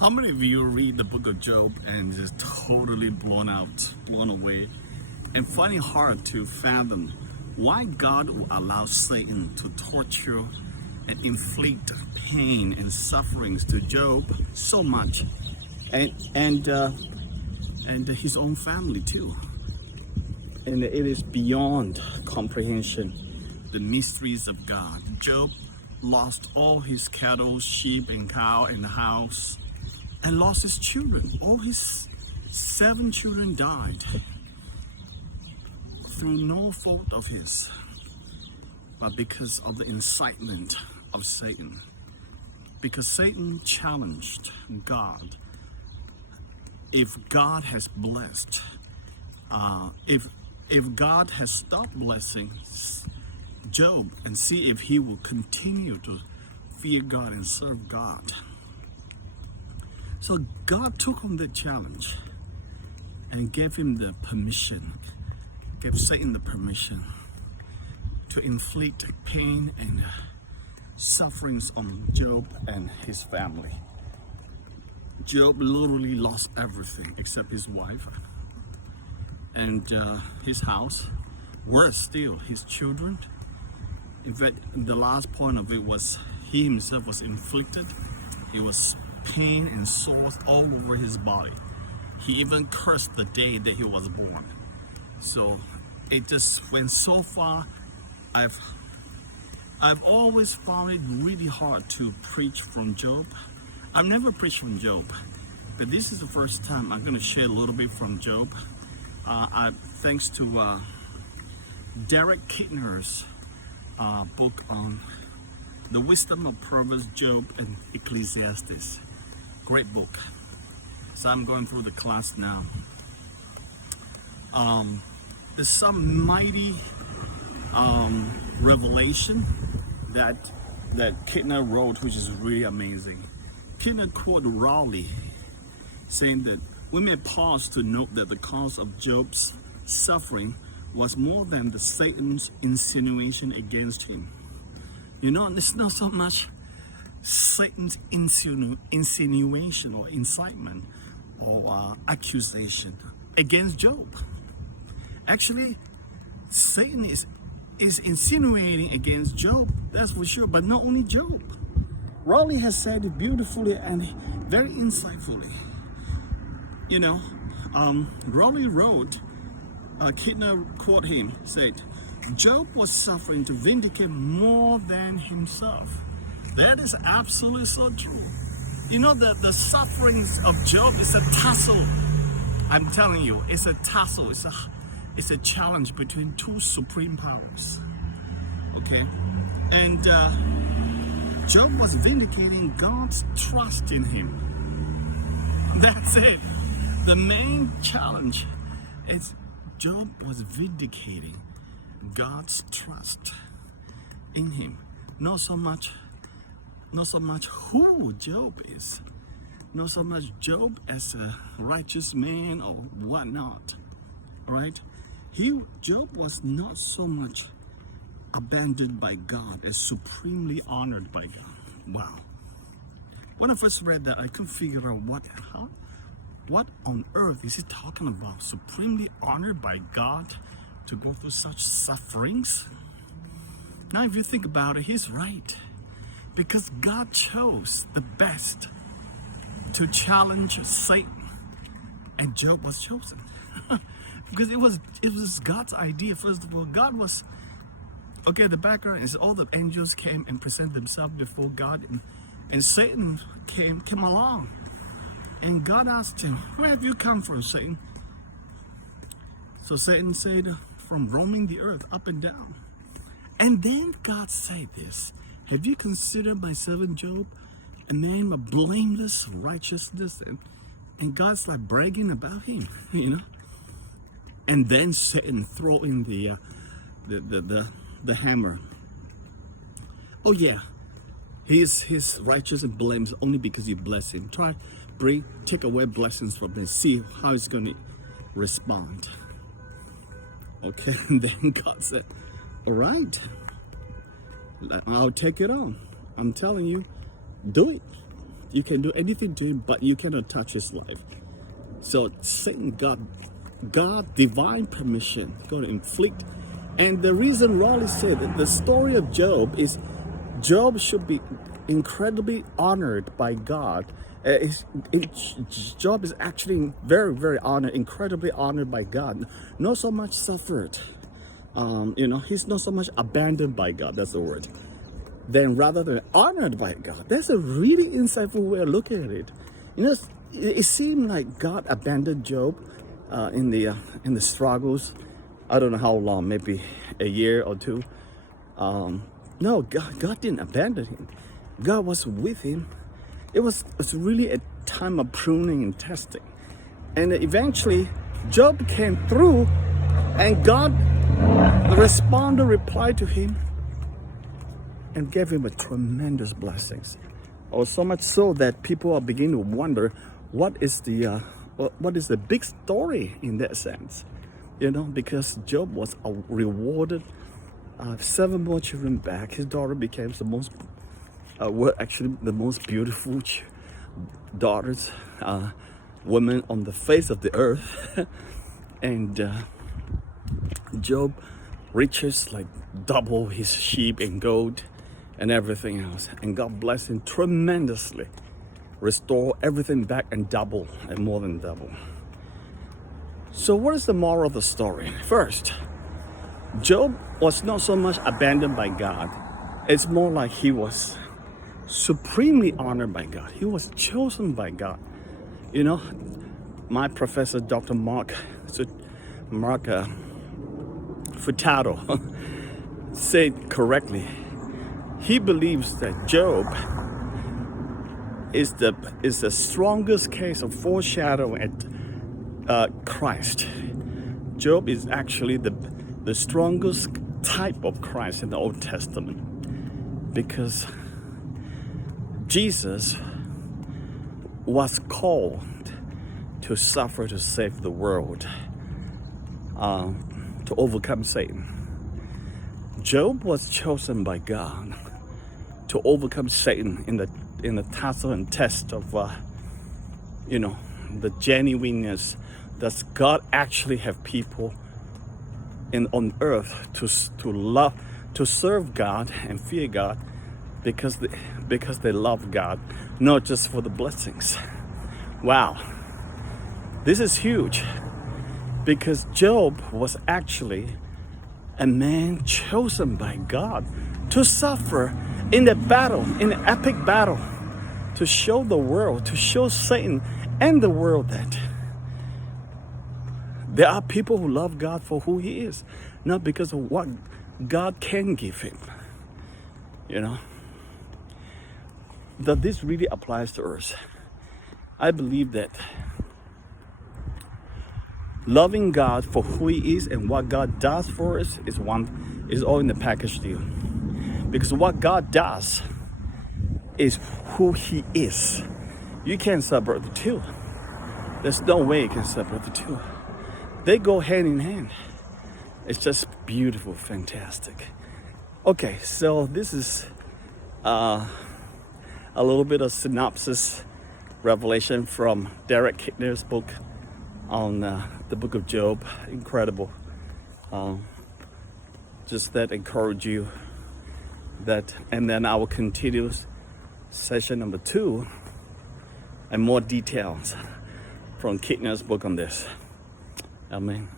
How many of you read the book of Job and just totally blown away, and find it hard to fathom why God will allow Satan to torture and inflict pain and sufferings to Job so much, and his own family too? And it is beyond comprehension, the mysteries of God. Job lost all his cattle, sheep, and cow, and the house, and lost his children. All his 7 children died through no fault of his, but because of the incitement of Satan. Because Satan challenged God. If God has blessed, if God has stopped blessing Job, and see if he will continue to fear God and serve God. So God took on the challenge and gave him the permission, gave Satan the permission to inflict pain and sufferings on Job and his family. Job literally lost everything except his wife and his house. Worse still, his children. In fact, the last point of it was he himself was inflicted. It was pain and sores all over his body. He even cursed the day that he was born. So it just went so far. I've always found it really hard to preach from Job. I've never preached from Job, but this is the first time I'm going to share a little bit from Job. Thanks to Derek Kidner's book on the wisdom of Proverbs, Job, and Ecclesiastes. Great book. So I'm going through the class now. There's some mighty revelation that Kidner wrote, which is really amazing. Kidner quoted Rowley saying that we may pause to note that the cause of Job's suffering was more than the Satan's insinuation against him. You know, it's not so much Satan's insinuation or incitement or accusation against Job. Actually, Satan is insinuating against Job, that's for sure, but not only Job. Raleigh has said it beautifully and very insightfully. You know, Raleigh wrote, Kidner quote him, said, Job was suffering to vindicate more than himself. That is absolutely so true. You know that the sufferings of Job is a tussle. I'm telling you, it's a tussle. It's a challenge between two supreme powers. Okay? And Job was vindicating God's trust in him. That's it. The main challenge is Job was vindicating God's trust in him. Not so much who Job is. Not so much Job as a righteous man or whatnot. Right? Job was not so much abandoned by God as supremely honored by God. Wow. When I first read that, I couldn't figure out what on earth is he talking about? Supremely honored by God to go through such sufferings? Now, if you think about it, he's right. Because God chose the best to challenge Satan. And Job was chosen. Because it was God's idea, first of all. God was, okay, the background is all the angels came and presented themselves before God. And Satan came along. And God asked him, where have you come from, Satan? So Satan said, from roaming the earth up and down. And then God said this, have you considered my servant Job, a man of blameless righteousness? And God's like bragging about him, you know. And then Satan throw in the hammer. Oh yeah, he's righteous and blameless only because you bless him. Take away blessings from him. See how he's going to respond. Okay, and then God said, all right, I'll take it on. I'm telling you, do it. You can do anything to him, but you cannot touch his life. So Satan got divine permission, going to inflict. And the reason Raleigh said that the story of Job is Job should be incredibly honored by God. Job is actually very, very honored, incredibly honored by God. Not so much suffered. He's not so much abandoned by God. That's the word. Then rather than honored by God. That's a really insightful way of looking at it. It seemed like God abandoned Job in the struggles. I don't know how long, maybe a year or two. No, God didn't abandon him. God was with him. It was really a time of pruning and testing. And eventually, Job came through, and God replied to him, and gave him a tremendous blessings. Or so much so that people are beginning to wonder, what is the big story in that sense? Because Job was rewarded 7 more children back. His daughter became the most beautiful daughters, women on the face of the earth. And Job riches like double his sheep and gold and everything else. And God blessed him tremendously. Restore everything back and double and more than double. So what is the moral of the story? First, Job was not so much abandoned by God. It's more like he was supremely honored by God. He was chosen by God. My professor, Dr. Mark Furtado, said correctly. He believes that Job is the strongest case of foreshadowing at Christ. Job is actually the strongest type of Christ in the Old Testament, because Jesus was called to suffer to save the world, to overcome Satan. Job was chosen by God to overcome Satan in the tussle and test of the genuineness. Does God actually have people on earth to love, to serve God and fear God because they love God, not just for the blessings? Wow, this is huge, because Job was actually a man chosen by God to suffer in the battle, in an epic battle, to show the world, to show Satan and the world that there are people who love God for who he is, not because of what God can give him. That this really applies to us. I believe that loving God for who he is and what God does for us is all in the package deal. Because what God does is who he is. You can't separate the two. There's no way you can separate the two. They go hand in hand. It's just beautiful, fantastic. Okay, so this is a little bit of synopsis, revelation from Derek Kidner's book on the book of Job. Incredible. Just that encourage you that, and then I will continue session number 2 and more details from Kidner's book on this. Amen.